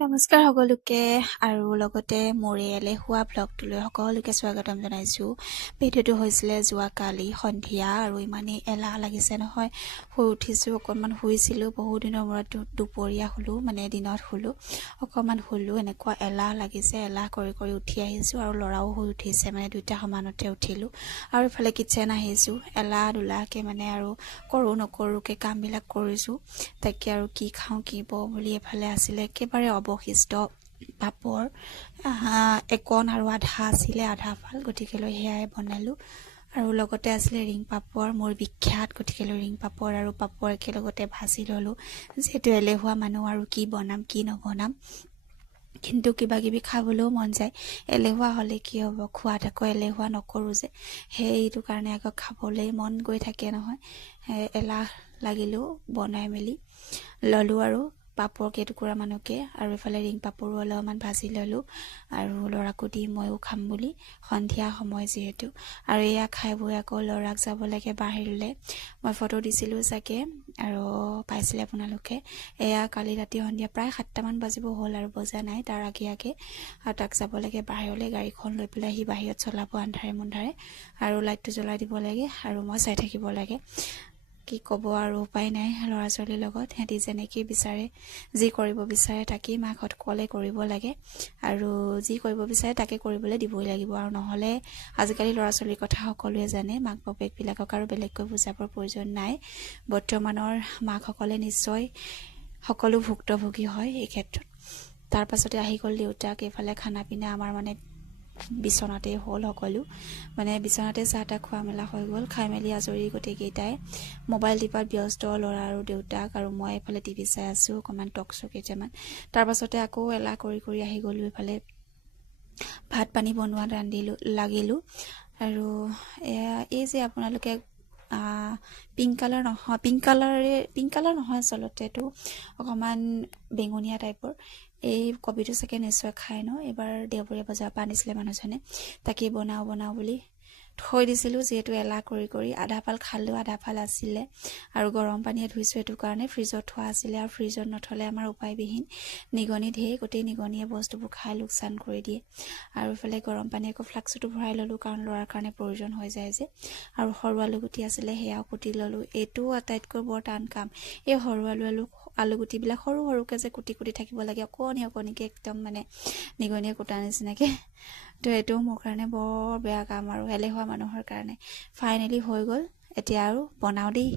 নমস্কাৰ সকলোকে আৰু লগতে মোৰ এলেহুৱা ব্লগটোলৈ সকলোকে স্বাগতম জনাইছোঁ। ভিডিঅ'টো হৈছিলে যোৱাকালি সন্ধিয়া আৰু ইমানেই এলাহ লাগিছে নহয়। শুই উঠিছোঁ, অকণমান শুইছিলোঁ, বহুত দিনৰ মূৰত দুপৰীয়া শুলোঁ, মানে দিনত শুলোঁ, অকণমান শুলোঁ, এনেকুৱা এলাহ লাগিছে। এলাহ কৰি কৰি উঠি আহিছোঁ আৰু ল'ৰাও শুই উঠিছে, মানে দুইটা সমানতে উঠিলোঁ আৰু ইফালে কিটচেন আহিছোঁ। এলাহ দুলাহকৈ মানে আৰু কৰোঁ নকৰোঁকৈ কামবিলাক কৰিছোঁ। তাকে আৰু কি খাওঁ কি বওঁ বুলি এফালে আছিলে একেবাৰে অৱশিষ্ট পাপৰ একণ আৰু আধা আছিলে, আধা ফাল, গতিকেলৈ সেয়াই বনালোঁ। আৰু লগতে আছিলে ৰিং পাপৰ, মোৰ বিখ্যাত, গতিকেলৈ ৰিং পাপৰ আৰু পাপৰ একেলগতে ভাজি ল'লোঁ। যিহেতু এলেহুৱা মানুহ আৰু কি বনাম কি নবনাম, কিন্তু কিবা কিবি খাবলৈও মন যায়। এলেহুৱা হ'লে কি হ'ব, খোৱাত আকৌ এলেহুৱা নকৰোঁ যে, সেইটো কাৰণে আকৌ খাবলৈ মন গৈ থাকে নহয়। এলাহ লাগিলেও বনাই মেলি ল'লোঁ আৰু পাপৰ কেইটুকুৰা মানকে, আৰু এইফালে ৰিং পাপৰো অলপমান ভাজি ল'লোঁ আৰু ল'ৰাকো দি ময়ো খাম বুলি, সন্ধিয়া সময় যিহেতু। আৰু এয়া খাই বৈ আকৌ ল'ৰাক যাব লাগে বাহিৰলৈ। মই ফটো দিছিলোঁ চাগে আৰু পাইছিলে আপোনালোকে। এয়া কালি ৰাতি সন্ধিয়া প্ৰায় 7টামান বাজিব হ'ল আৰু বজা নাই, তাৰ আগে আগে। আৰু তাক যাব লাগে বাহিৰলৈ, গাড়ীখন লৈ পেলাই সি বাহিৰত চলাব আন্ধাৰে মুন্ধাৰে, আৰু লাইটটো জ্বলাই দিব লাগে আৰু মই চাই থাকিব লাগে। কি ক'ব আৰু, উপায় নাই। ল'ৰা ছোৱালীৰ লগত সিহঁতি যেনেকৈ বিচাৰে, যি কৰিব বিচাৰে তাকেই মাকসকলে কৰিব লাগে, আৰু যি কৰিব বিচাৰে তাকে কৰিবলৈ দিবই লাগিব। আৰু নহ'লে আজিকালি ল'ৰা ছোৱালীৰ কথা সকলোৱে জানে, মাক বাপেকবিলাকক আৰু বেলেগকৈ বুজাবৰ প্ৰয়োজন নাই। বৰ্তমানৰ মাকসকলে নিশ্চয় সকলো ভুক্তভোগী হয় এই ক্ষেত্ৰত। তাৰ পাছতে আহি গ'ল দেউতাক। এইফালে খানা পিনা আমাৰ মানে বিচনাতেই হ'ল, সকলো মানে বিচনাতে চাহ তাহ খোৱা মেলা হৈ গ'ল। খাই মেলি আজৰি গোটেইকেইটাই মোবাইল টিপাত ব্যস্ত, ল'ৰা আৰু দেউতাক, আৰু মই এইফালে টিভি চাই আছোঁ, অকণমান টক শ্ব' কেইটামান। তাৰ পাছতে আকৌ এলাহ কৰি কৰি আহি গ'লোঁ এইফালে ভাত পানী বনোৱাত লাগিলোঁ। আৰু এই যে আপোনালোকে পিংক কালাৰ নহয় আচলতে, এইটো অকণমান বেঙুনীয়া টাইপৰ। এই কবিটো চাগে নিশ্চয় খাই ন, এইবাৰ দেওবৰীয়া বজাৰৰ পৰা আনিছিলে মানুহজনে, তাকেই বনাওঁ বুলি থৈ দিছিলোঁ। যিহেতু এলাহ কৰি কৰি আধা ফাল খালোঁ, আধা ফাল আছিলে, আৰু গৰম পানীয়ে ধুইছোঁ, এইটো কাৰণে ফ্ৰিজত থোৱা আছিলে। আৰু ফ্ৰিজত নথ'লে আমাৰ উপায়বিহীন, নিগনি ঢেৰ, গোটেই নিগনিয়ে বস্তুবোৰ খাই লোকচান কৰি দিয়ে। আৰু ইফালে গৰম পানী আকৌ ফ্লাক্সতো ভৰাই ল'লোঁ, কাৰণ ল'ৰাৰ কাৰণে প্ৰয়োজন হৈ যায় যে। আৰু সৰু আলুগুটি আছিলে, সেয়াও কুটি ল'লোঁ। এইটোও আটাইতকৈ বৰ টান কাম, এই সৰু আলুগুটিবিলাক সৰু সৰুকৈ যে কুটি কুটি থাকিব লাগে, অকণিকৈ একদম মানে নিগনিয়ে কুটা নিচিনাকৈ। তো এইটোও মোৰ কাৰণে বৰ বেয়া কাম, আৰু এলেহুৱা মানুহৰ কাৰণে। ফাইনেলি হৈ গ'ল, এতিয়া আৰু বনাওঁ দেই।